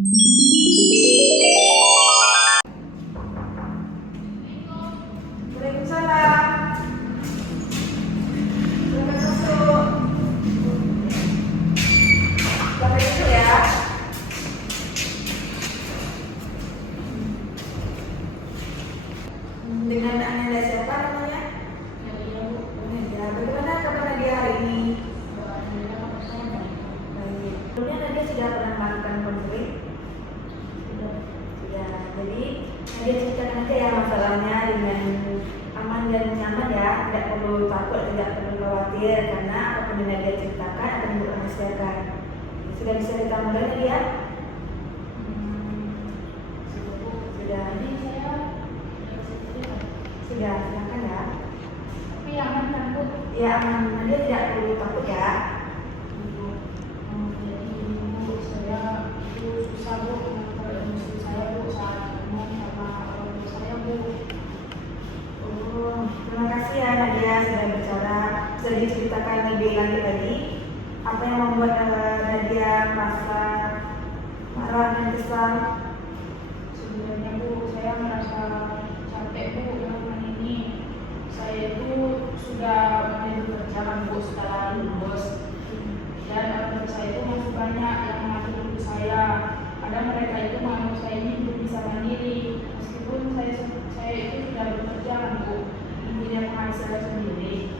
Waalaikumsalam. Silakan masuk. Silakan duduk ya. Dengan Anda siapa namanya? Nadia, Bu. Nadia. Bagaimana kabar Nadia hari ini? Alhamdulillah, saya baik. Baik. Sebelumnya Nadia sudah pernah melakukan konseling? Sudah. Sudah. Jadi Nadia ceritakan aja ya masalahnya dengan aman dan nyaman ya. Tidak perlu takut, tidak perlu khawatir karena apapun yang Nadia ceritakan akan Ibu rahasiakan. Sudah bisa kita mulai Nadia? Sudah, Bu. Sudah. Jadi saya sudah. Sudah, silakan ya. Tapi aman kan, Bu? Ya aman, Nadia tidak perlu takut ya. Bu. Jadi Bu, saya itu susah, Bu, mengatur emosi saya, Bu, saat ngomong sama orang tua saya, Bu. Oh, terima kasih ya Nadia sudah bicara, sudah diceritakan lebih lanjut lagi. Apa yang membuat Nadia merasa marah dan kesal? Sebenarnya, Bu, saya merasa capek, Bu, dengan ini. Saya itu sudah mencari kerja kan, Bu, setelah lulus. Dan orang tua saya itu masih banyak yang mengatur hidup saya. Kadang mereka itu mau saya ini belum bisa mandiri, meskipun saya itu sudah bekerja kan, Bu, punya penghasilan sendiri.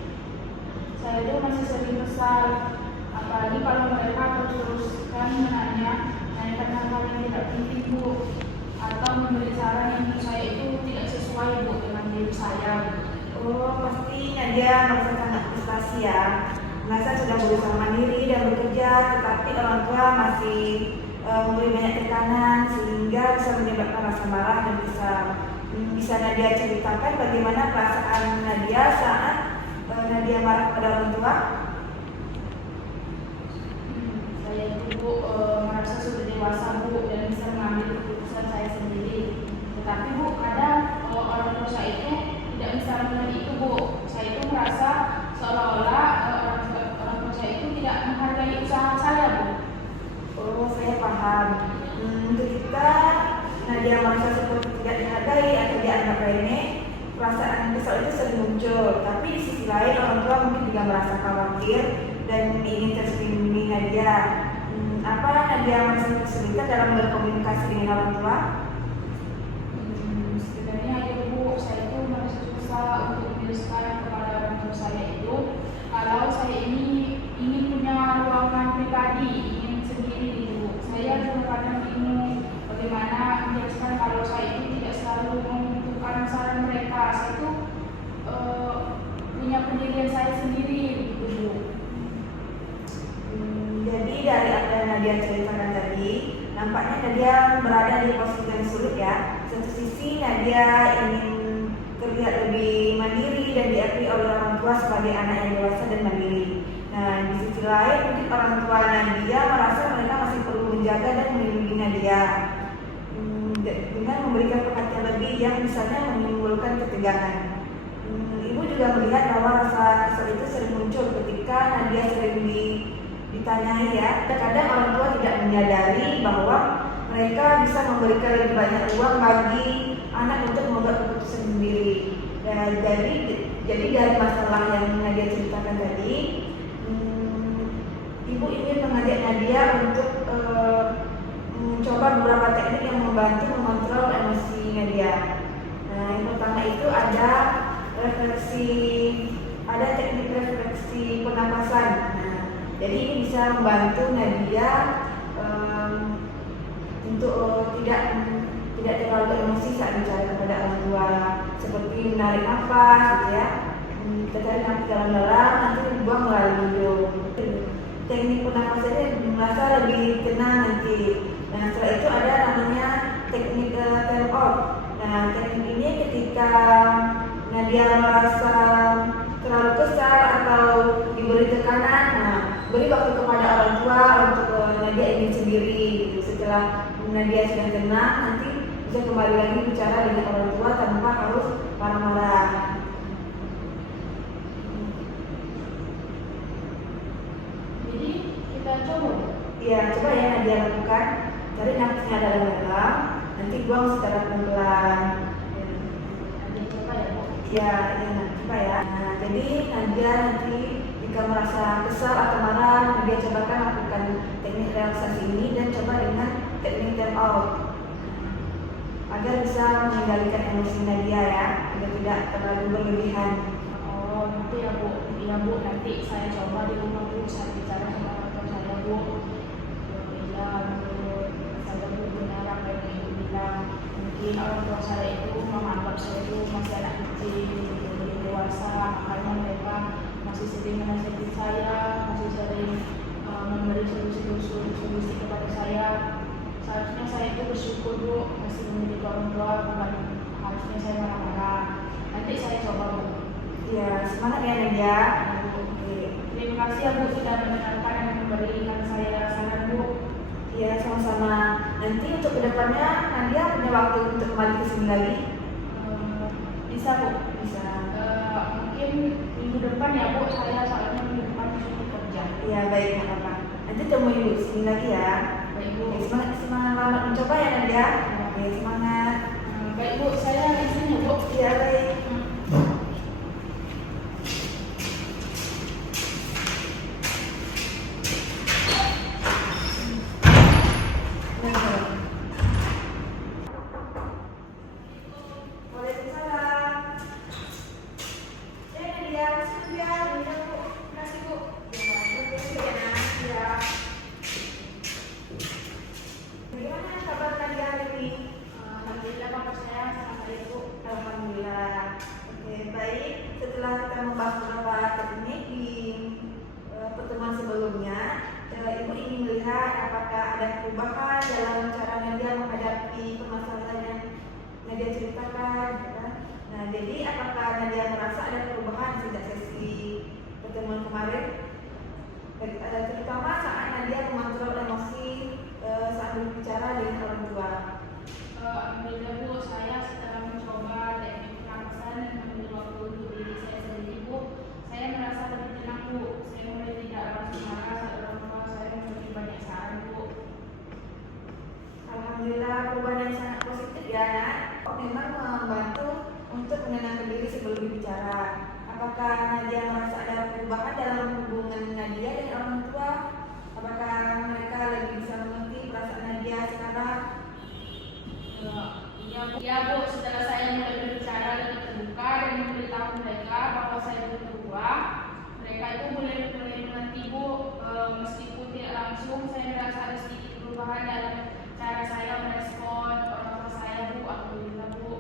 Saya itu masih sering kesal, apalagi kalau mereka terus-teruskan menanyakan hal yang tidak penting, Bu, atau memberi saran yang menurut saya itu tidak sesuai, Bu, dengan diri saya. Oh, pasti Nadia merasa sangat frustasi ya. Merasa sudah berusaha mandiri dan bekerja, tetapi orang tua masih memberi banyak tekanan sehingga bisa menyebabkan rasa marah dan bisa Nadia ceritakan bagaimana perasaan Nadia saat Nadia marah kepada orang tua? Saya itu, Bu, merasa sudah dewasa, Bu, dan bisa mengambil keputusan saya sendiri. Tetapi, Bu, kadang orang tua saya itu tidak bisa melihat itu, Bu. Saya itu merasa seolah-olah orang tua saya itu tidak menghargai usaha saya, Bu. Oh, saya paham. Ketika Nadia merasa seperti tidak dihargai atau dianggap remeh, perasaan kesal itu sering muncul. Tapi di sisi lain orang tua mungkin juga merasa khawatir dan ingin terlindungi Nadia. Apa Nadia merasa kesulitan dalam berkomunikasi dengan orang tua? Sebenarnya itu, Bu, saya itu merasa susah untuk menjelaskan kepada orang tua saya itu kalau saya ini ingin punya ruangan pribadi, ingin sendiri gitu, Bu. Saya juga kadang bingung bagaimana menjelaskan kalau saya itu tidak selalu membutuhkan saran mereka. Saya itu punya pendirian saya sendiri gitu, Bu. Jadi dari apa yang Nadia ceritakan tadi, nampaknya Nadia berada di posisi yang sulit ya. Satu sisi Nadia ingin terlihat lebih mandiri dan diakui oleh orang tua sebagai anak yang dewasa dan mandiri. Nah, di sisi lain mungkin orang tua Nadia merasa mereka masih perlu menjaga dan melindungi Nadia dengan memberikan perhatian lebih yang misalnya menimbulkan ketegangan. Ibu juga melihat bahwa rasa kesal itu sering muncul ketika Nadia sering ditanyai ya. Kadang orang tua tidak menyadari bahwa mereka bisa memberikan lebih banyak ruang bagi anak untuk membuat keputusan sendiri. Jadi dari masalah yang Nadia ceritakan tadi, ibu ingin mengajak Nadia untuk mencoba beberapa teknik yang membantu mengontrol emosi Nadia. Nah, yang pertama itu ada teknik refleksi pernapasan. Nah, jadi ini bisa membantu Nadia untuk tidak terlalu emosi saat bicara kepada orang tua, seperti menarik nafas, gitu ya. Kita tarik nafas dalam-dalam, nanti dibuang melalui hidung. Teknik pernapasan ini merasa lebih tenang nanti. Nah, setelah itu ada namanya teknik turn off. Nah, teknik ini ketika Nadia merasa terlalu kesal atau diberi tekanan, nah, beri waktu kepada orang tua untuk Nadia ingin sendiri. Gitu. Setelah Nadia sudah tenang, nanti bisa kembali lagi bicara dengan orang tua tanpa harus marah-marah. Jadi kita coba. Ya, coba ya Nadia lakukan tarik nafasnya dalam-dalam, nanti buang secara pelan-pelan. Nanti coba ya Bu. Ya, nanti coba ya. Nah, jadi Nadia nanti jika merasa kesal atau marah, Nadia cobakan lakukan teknik relaksasi ini dan coba dengan teknik tap out agar bisa mengendalikan emosi Nadia ya, agar tidak terlalu berlebihan. Oh, nanti ya Bu. Iya Bu, nanti saya coba di rumah Bu, saya bicara sama orang tua saya Bu. Iya, menurut saya Bu benar apa yang Ibu bilang. Mungkin orang tua saya itu menganggap saya itu masih anak kecil, belum dewasa, makanya mereka masih sering menasihati saya, masih sering memberi solusi kepada saya. Seharusnya saya itu bersyukur Bu, masih memiliki orang tua, bukan harusnya saya marah-marah. Nanti saya coba Bu. Ya, semangat ya Nadia. Terima kasih ya Bu sudah mendengarkan dan memberikan saya saran Bu. Ya, sama-sama. Nanti untuk kedepannya Nadia punya waktu untuk kembali ke sini lagi? Bisa Bu. Bisa. Mungkin minggu depan ya Bu, saya soalnya minggu depan sudah kerja. Ya, baik, nggak apa-apa. Nanti temui Ibu sini lagi ya. Baik Bu. Oke, semangat selamat mencoba ya Nadia. Oke, semangat. Baik Bu, saya izin ya Bu. Ya, baik. Waalaikumsalam. Ya Nadia, masuk ya. Minum Bu. Nasi Bu. Ya, terima kasih ya Nak. Ya. Bagaimana kabar Nadia hari ini? Alhamdulillah kabar saya sangat baik Bu. Alhamdulillah. Oke, baik. Setelah kita membahas beberapa teknik di pertemuan sebelumnya, Ibu ingin melihat apakah ada perubahan dalam cara Nadia menghadapi permasalahan yang Nadia ceritakan. Ya. Nah, jadi apakah Nadia merasa ada perubahan sejak sesi pertemuan kemarin? Terutama saat Nadia mengontrol emosi saat berbicara dengan orang tua. Alhamdulillah Bu, saya setelah mencoba teknik pernapasan dan mengambil waktu untuk diri saya sendiri Bu, saya merasa lebih tenang Bu. Saya mulai tidak langsung marah saat orang tua saya memberi banyak saran Bu. Alhamdulillah, perubahan yang sangat positif ya Nak. Memang membantu untuk menenangkan diri sebelum berbicara. Apakah Nadia merasa ada perubahan dalam hubungan Nadia dengan orang tua? Apakah mereka lebih bisa mengerti perasaan Nadia sekarang? Iya Bu, setelah saya mulai berbicara lebih terbuka dan memberitahu mereka bahwa saya belum berubah, mereka itu mulai mengerti Bu. Meskipun tidak langsung, saya merasa ada sedikit perubahan dalam cara saya merespon orang tua saya Bu. Alhamdulillah Bu.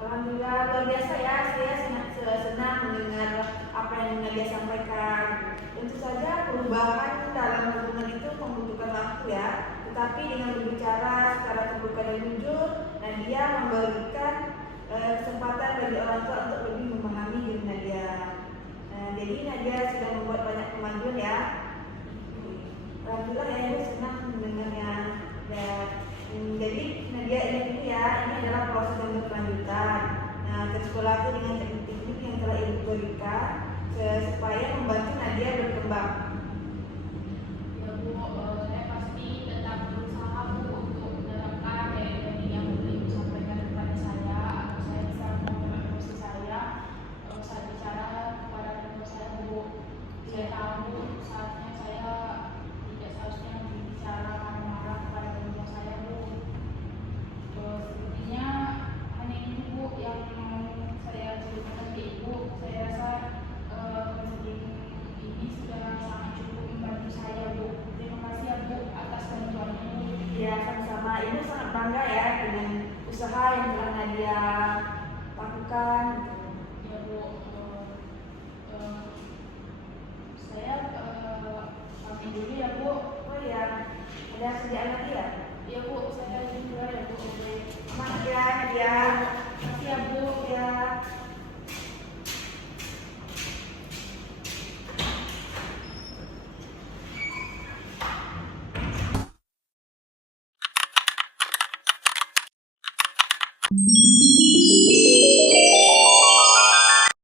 Alhamdulillah, luar biasa ya. Saya sangat senang mendengar apa yang Nadia sampaikan. Tentu saja perubahan dalam hubungan itu membutuhkan waktu ya. Tetapi dengan berbicara secara terbuka dan jujur, Nadia memberikan kesempatan bagi orang tua untuk lebih memahami diri Nadia. Jadi Nadia sudah membuat banyak kemajuan ya. Alhamdulillah ya, Ibu senang mendengarnya. Ya. Jadi Nadia ingat itu ya, ini adalah proses yang berkelanjutan. Nah, terus berlaku dengan teknik-teknik yang telah Ibu berikan supaya membantu Nadia berkembang. Ya Bu, saya pasti tetap berusaha Bu untuk menerapkan teknik yang Ibu sampaikan kepada saya agar saya bisa mengontrol emosi saya saat bicara kepada orang tua saya Bu. Saya tahu saatnya saya tidak seharusnya berbicara marah-marah kepada orang tua saya Bu. Sepertinya hanya ini Bu yang saya ceritakan ke Ibu. Saya rasa kejadian ini sudah sangat cukup membantu saya Bu. Terima kasih ya Bu atas bantuannya Bu. Ya, sama-sama. Ibu sangat bangga ya dengan usaha yang telah Nadia lakukan